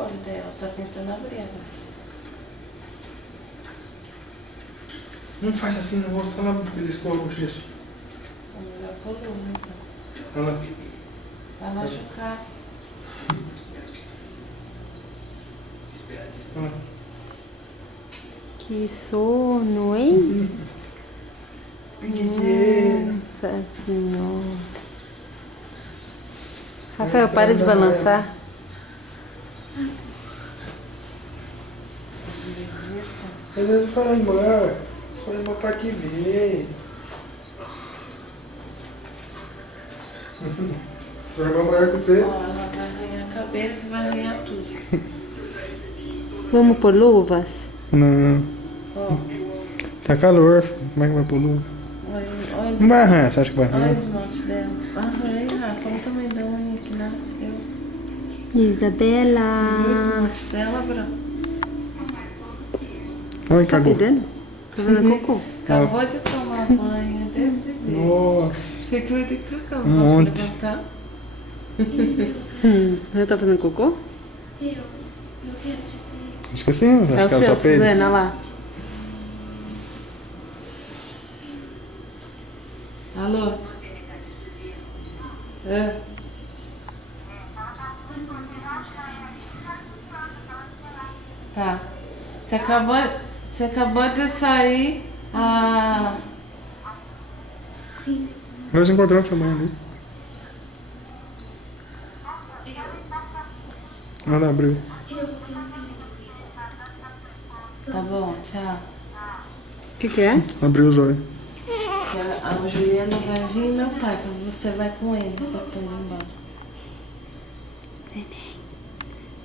o olho dela, tá tentando abrir agora. Não faz assim no rosto, tá lá, beliscou a bochecha. É melhor coluna, então. Olha lá. Vai machucar. Olha lá. Que sono, hein? Piqueteiro. Nossa senhora. Rafael, para de balançar. Isso. Às vezes vai embora. Só ir pra te ver. Sua irmã maior que você. Ó, ela vai arranhar a cabeça e vai arranhar tudo. Vamos por luvas? Não. Ó, Tá calor, filho. Como é que vai pôr luva? olha, Não vai arranhar, você acha que vai olha o arranhar? esmalte dela. Arranha, Rafa, olha o tamanho da unha que nasceu. Viu o Isabela. esmalte dela, Bro? Olha, Tá cagou. pedindo? Tá fazendo cocô? Acabou de tomar banho desse jeito. Nossa. Você que vai ter que trocar, não Um posso monte. levantar? Ela tá fazendo cocô? Acho que assim, acho É o que ela seu, só peida. Suzana, lá. Alô? Tá. Você acabou de sair. Ah, Nós encontramos sua mãe ali. Ela abriu. tá bom, tchau. O que é? Abriu os olhos. A Juliana vai vir e meu pai, você vai com eles depois embora.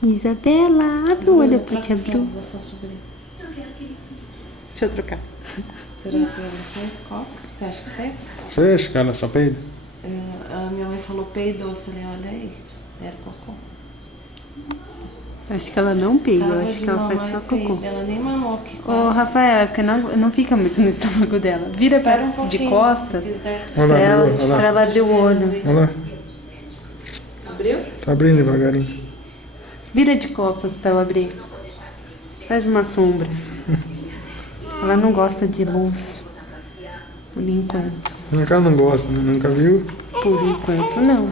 Isabela, abre o olho pra te abrir. Da sua sobrinha. Deixa eu trocar. Será que ela fez cox? Você acha que fez? Você acha que ela só peida? A minha mãe falou peidou, eu falei, olha aí, deram cocô. Acho que ela não peida, eu Acaba acho de que ela mamar faz só e cocô. peida, ela nem mamou aqui Ô, quase. Rafael, é porque não fica muito no estômago dela. Vira Espera um de pouquinho, costas se quiser. Olha lá, abriu, olha pra lá. ela abrir o olho. Olha lá. Abriu? Tá abrindo devagarinho. Vira de costas pra ela abrir. Faz uma sombra. Ela não gosta de luz. Por enquanto. Ela não gosta, né? Nunca viu. Por enquanto, não.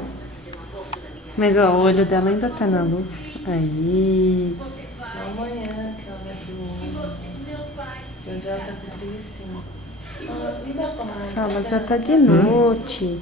Mas ó, o olho dela ainda tá na luz. Aí. Só amanhã que ela vai abrir o olho. De onde ela tá com preguiça. Ah, vida paz. Fala, já tá de noite.